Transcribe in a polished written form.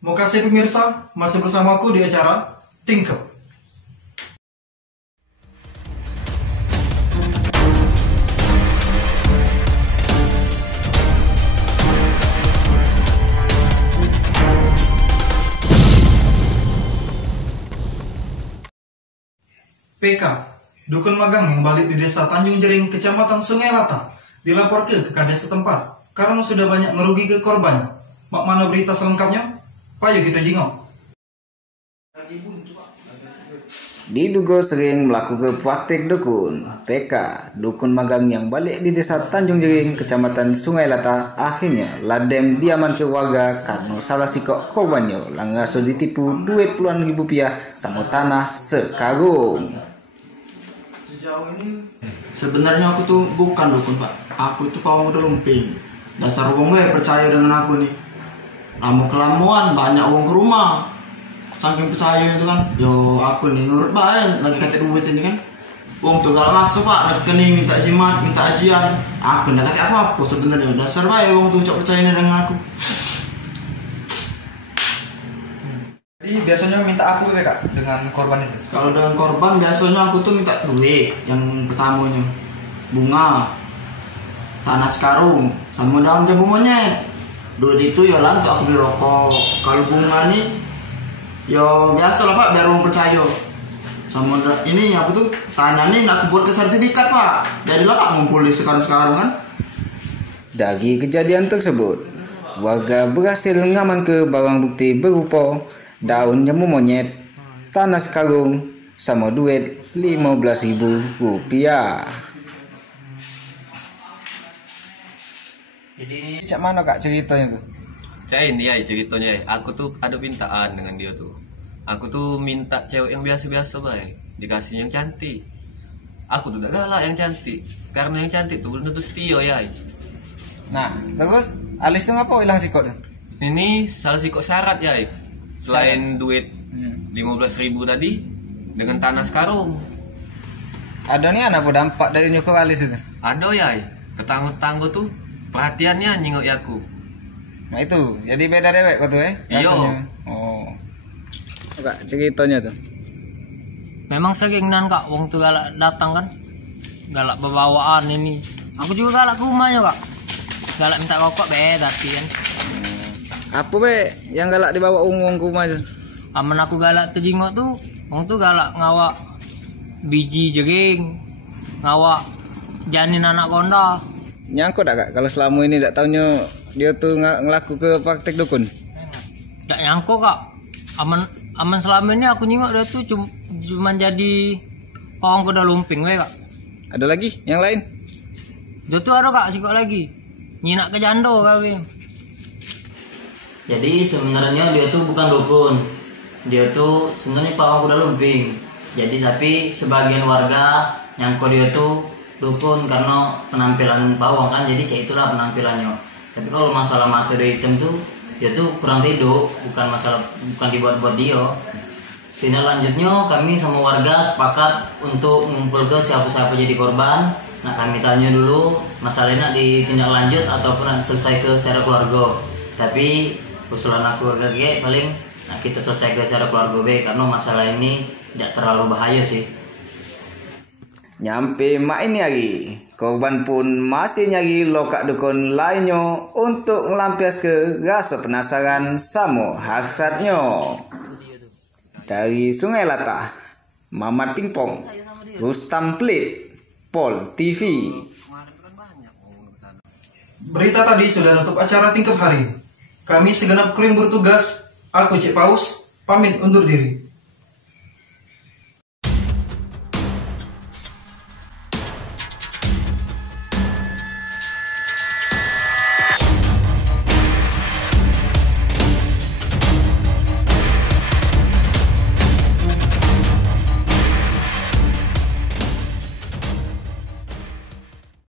Mau kasih pemirsa, masih bersama aku di acara Tingkep. PK, dukun magang yang balik di desa Tanjung Jering, kecamatan Sungai Lata, dilapor ke Kades setempat karena sudah banyak merugi ke korbannya. Mak mana berita selengkapnya? Payo kita jingok. Diduga sering melakukan praktik dukun, PK, dukun magang yang balik di desa Tanjung Jering, kecamatan Sungai Lata, akhirnya ladem diaman ke warga karena salah sikok korbannya langsung ditipu duit puluhan ribu rupiah sama tanah sekarung. Sejauh ini sebenarnya aku tuh bukan dukun, Pak. Aku itu pawang udah lumping. Dasar wong percaya dengan aku nih. Lama kelamuan banyak uang ke rumah. Saking percaya itu kan, yo aku nih nurut baik lagi kata duit ini kan. Uang tuh kalau masuk Pak, rekening minta jimat, minta ajian. Aku nggak kata apa sebenarnya. Dasar baik uang tuh cok percaya dengan aku. Jadi biasanya minta apa ya Kak dengan korban itu? Kalau dengan korban biasanya aku tuh minta duit yang pertamanya, bunga, tanah sekarung, sama daun jambu monyet. Duit itu ya lah untuk aku beli rokok. Kalau bunga nih, ya biasa lah Pak, biar orang percaya. Sama ini aku tuh tanah nih aku buat ke sertifikat Pak. Jadilah Pak ngumpul di sekarang kan. Dari kejadian tersebut, warga berhasil mengaman ke barang bukti berupa daun jambu monyet, tanah sekarung, sama duit Rp15.000. Jadi Cak mana Kak ceritanya tuh? saya ini ya ceritanya, aku tuh ada mintaan dengan dia tuh. Aku tuh minta cewek yang biasa-biasa baik, dikasih yang cantik. Aku tuh gak galak yang cantik, karena yang cantik tuh belum tentu setia ya. Nah, terus alis tuh ngapa hilang sikot tuh? Ini salah sikok syarat ya. Selain duit 15.000 tadi, dengan tanah sekarung. Ada nih apa dampak dari nyukur alis itu? Ada ya, tetangga-tetangga tuh perhatiannya nyingok aku. Nah itu, jadi beda dewek kok tuh Iya. Oh. Kak ceritanya tuh. Memang seringan Kak, wong tuh galak datang kan, galak berbawaan ini. Aku juga galak ke rumahnya Kak, galak minta rokok tapi kan. Apa yang galak dibawa uang ke rumah tuh? Aman aku galak terjingok tuh, wong tuh galak ngawak biji jering, ngawak janin anak konda. Nyangkut Kak kalau selama ini tak taunya dia tuh ngelaku ke praktek dukun? Tak nyangko Kak, aman selama ini aku nyingok dia tuh cuma jadi pawang kuda lumping Kak. Ada lagi yang lain? Dia tuh ada Kak sikok lagi, nyinak ke jando kawin. Jadi sebenarnya dia tuh bukan dukun, dia tuh sebenarnya pawang kuda lumping. Jadi tapi sebagian warga nyangko dia tuh dukun karena penampilan pawang kan, jadi cek itulah penampilannya. Tapi kalau masalah materi hitam tuh dia tuh kurang tidur, bukan dibuat-buat dia. Tindak lanjutnya kami sama warga sepakat untuk ngumpul ke siapa-siapa jadi korban. Nah kami tanya dulu masalahnya ditindak lanjut ataupun selesai ke secara keluarga. Tapi usulan aku agak paling kita selesai ke secara keluarga karena masalah ini tidak terlalu bahaya sih. Nyampe mak ini lagi, korban pun masih nyari lokak dukun lainnya untuk melampias ke rasa penasaran sama hasratnya. Dari Sungai Lata, Mamat Pingpong, Rustam Plit, Pol TV. Berita tadi sudah nutup acara Tingkep hari ini. Kami segenap kru yang bertugas, aku Cik Paus, pamit undur diri.